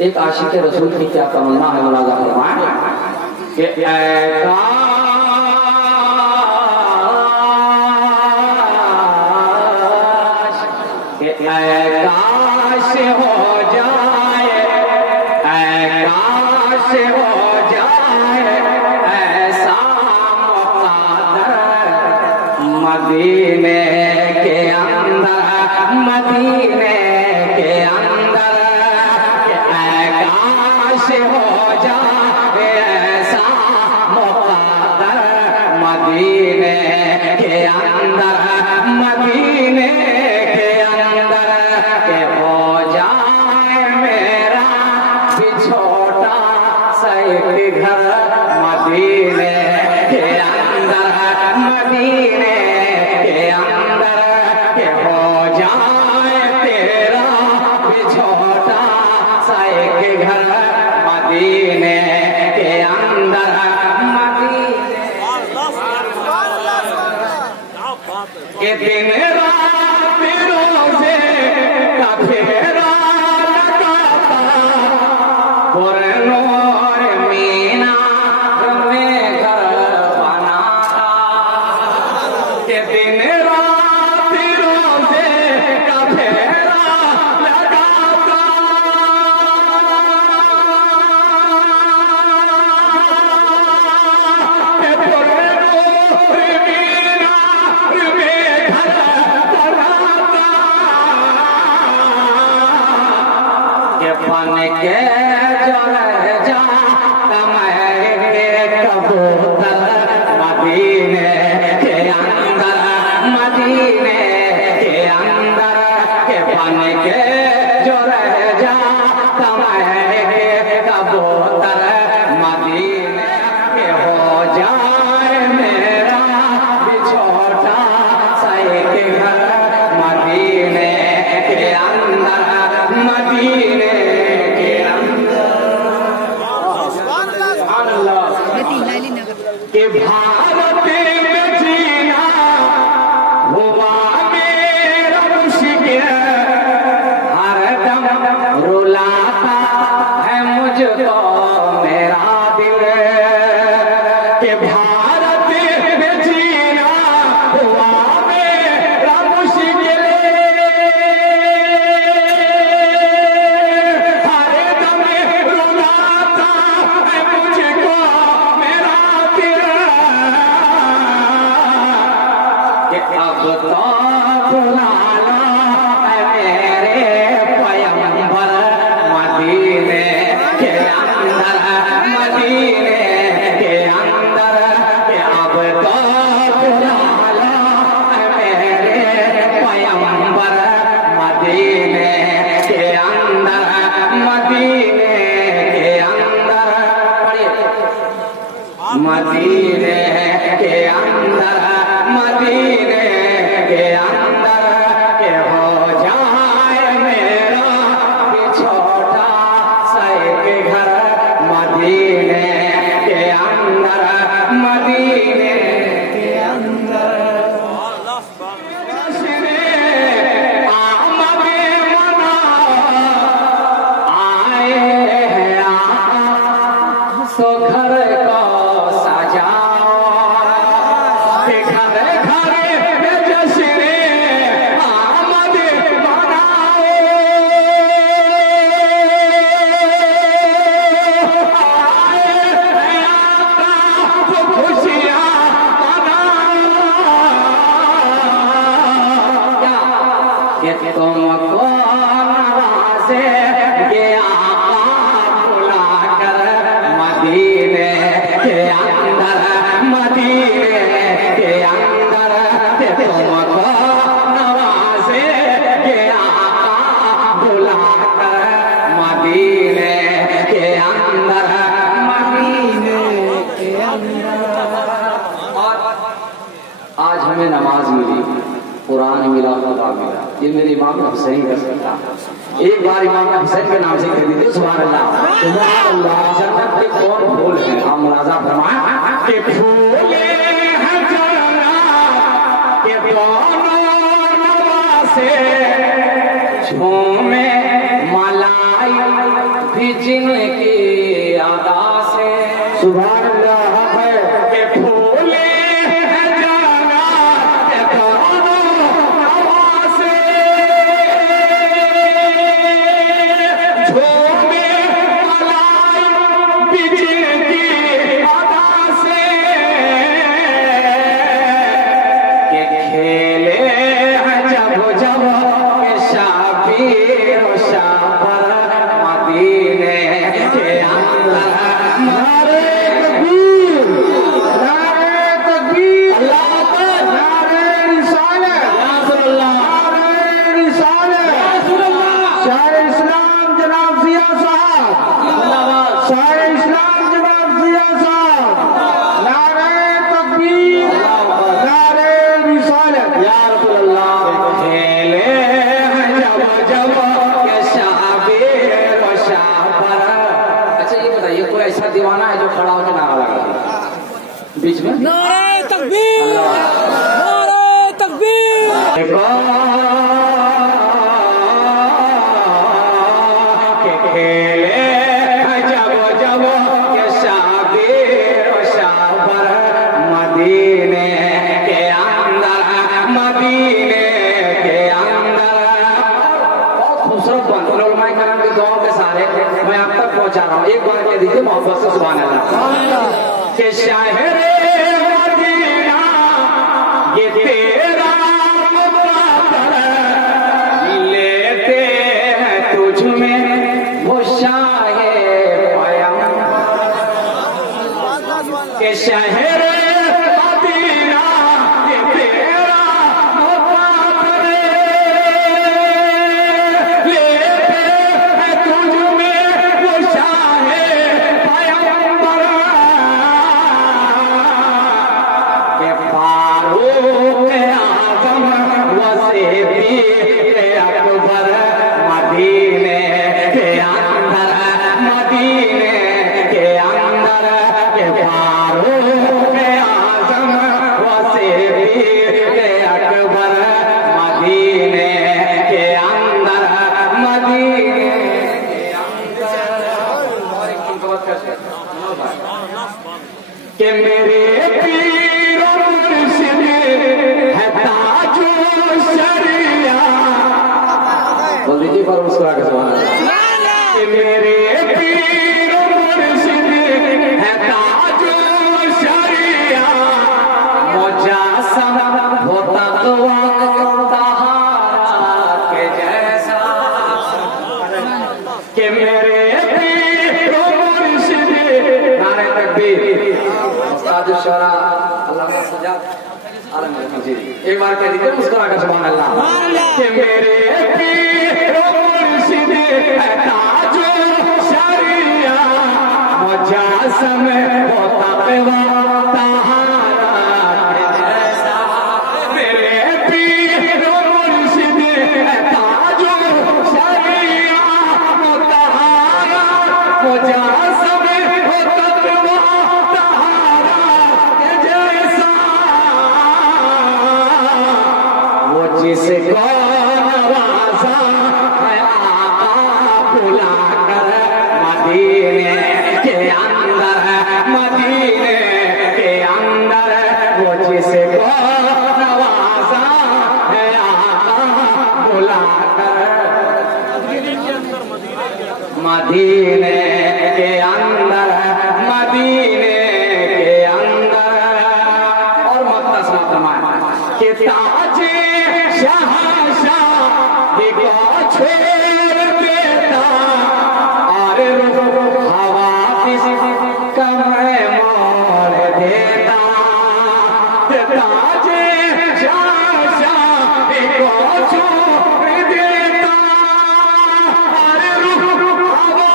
एक आशिक रसूल की क्या तमन्ना है, मुलाजा फरमाएं कि ऐ काश हो जाए, ऐ काश हो जाए ऐसा मुक़द्दर मदीने के अंदर, मदीने के अंदर, ऐ काश हो जाए ऐसा मुक़द्दर मदीने के अंदर, मदीने के अंदर के हो जाए मेरा भी छोटा सा एक घर मदीने के अंदर, मदीने के अंदर के हो जाए तेरा भी छोटा सा एक घर मदीने के अंदर, मदीने के दिन रात रोज़े का फेरा लगाता, पुरनूर मीनार में घर बनाता, के दिन रात रोज़े का फेरा लगाता, के पुरनूर मीनार में घर बनाता, के बन के जो रह जा के कबूतर मदीने के अंदर, मदीने के अंदर के बन के जो रह जा के कबूतर मदीने के हो जाए मेरा भी छोटा सा एक घर मदीने के अंदर, मदीने के अंदर। के भारत में जीना हुआ मेरा मुश्किल, हरदम रुलाता है मुझको मेरा दिल, के भारत में जीना हुआ मेरा मुश्किल, हरदम रुलाता है मुझको मेरा दिल, कि अब तो बुला लो मेरे पैगंबर मदीने के अंदर, मदीने के अंदर, कि अब तो बुला लो मेरे पैगंबर मदीने के अंदर, मदीने के अंदर, मदीने के अंदर, मदीने के अंदर के हो जाए मेरा भी छोटा सा एक घर मदीने के अंदर, मदीने के अंदर। आमद मना आए हैं आप, सो घर को सजाओ, के घर घर में जश्न आमद मनाओ, आए हैं आका खुशियाँ मनाओ, कि तुमको नवाजे ये आका बुलाकर मदीने के अंदर, मदीने के अंदर, कि तुमको नवाजे ये आका बुलाकर मदीने के अंदर, मदीने के अंदर। और आज हमें नमाज मिली, कुरान मिला, खुदा मिला, ये मेरे इमाम हुसैन का सकता। एक बार इमाम हुसैन के नाम से कह दीजिए सुभान अल्लाह, सुभान अल्लाह। जन्नत के कौन फूल है, आप मुलाजा फरमाएं कि फूल है जन्नत के दोनों नवासे, झूमे मलाई भी जिनकी अदा से सुभान अल्लाह है के फूले हैं जाना के कौनो हवा से झूमे मलाई भी जिनकी अदा से के खेले हैं जब जब के शाबीर और शाबर मदीने के अंदर नारे तकबीर नारे तकबीर अल्लाह अकबर नारे रिसालत नारे रिसालत शायर इस्लाम जनाब जिया साहब शायर इस्लाम जनाब जिया साहब नारे तकबीर नारे रिसालत या रसूल अल्लाह खेले हैं जब जब के शाबीर और शाबर। अच्छा ये बताइए कोई ऐसा दीवाना है जो खड़ा होकर नारा लगा बीच में? नारे तकबीर नारे तकबीर के खेले हैं जब जब के शाबीर और शाबर मदीने के अंदर मदीने के अंदर। बहुत खूबसूरत बंद उलमाए करम की दुआओं के सारे मैं आप तक पहुंचा रहा हूँ। एक बार कह दीजिए मोहब्बत से सुभान अल्लाह के शाहरे मदीना ये तेरा मुक़द्दर लेते हैं तुझ में वो शाहे पयम के शहरे मदीना ये तेरा मुक़द्दर लेते हैं तुझ में वो शाहे पयंबर के फारूक आज़म वसे पीर अकबर मदीने के अंदर मदीने के अंदर के फारूक आज़म वसे पीर अकबर मदीने के अंदर मदीने के अंदर के मेरे पीर और मुर्शिद है ताजो शरिया। बोल दीजिए पर मुस्कुरा के सुभान अल्लाह। के मेरे पीर और मुर्शिद है ताजो शरिया मुजासम होता तवा तहारा के जैसा के मेरे पीर और मुर्शिद नारे तकबीर उस्ताद शरा अल्लामा सजाद आलम जी एक बार कह दीजिए मुस्कुरा कर सुभान अल्लाह कि मेरे पीर और मुर्शिद है ताजो शरिया मुजासम होता तवा तहारा के जैसा। मेरे पीर और मुर्शिद है ताजो शरिया मुतहारा मुजासम होता तवा तहारा के जैसा। वो जिसको नवाजा है आका बुलाकर मदीने के अंदर मदीने के अंदर वो जिसको नवाजा है आका बुलाकर मदीने के अंदर मदीने के अंदर। और मक्ता समाप्त के ताजे शहंशाही को छोड़ देता और हवा कमरे मोड़ देता। ताजे शहंशाही को छोड़ देता और हवा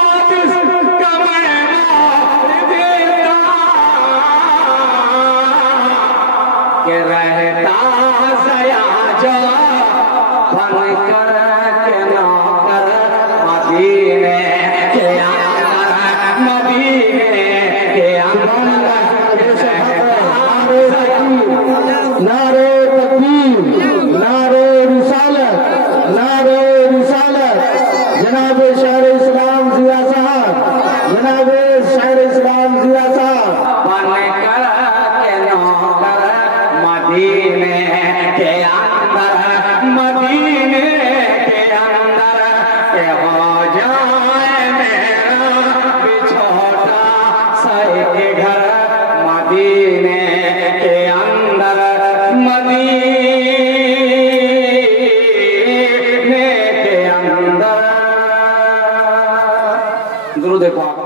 कमरे मोड़ देता के रहता सया जा बन कर के नौकर मदीने के अंदर मदीने के अंदर। नारे तकबीर नारे रिसालत जनाब शायर इस्लाम जिया साहब के घर मदीने के अंदर मदीने के अंदर दुरूद पाक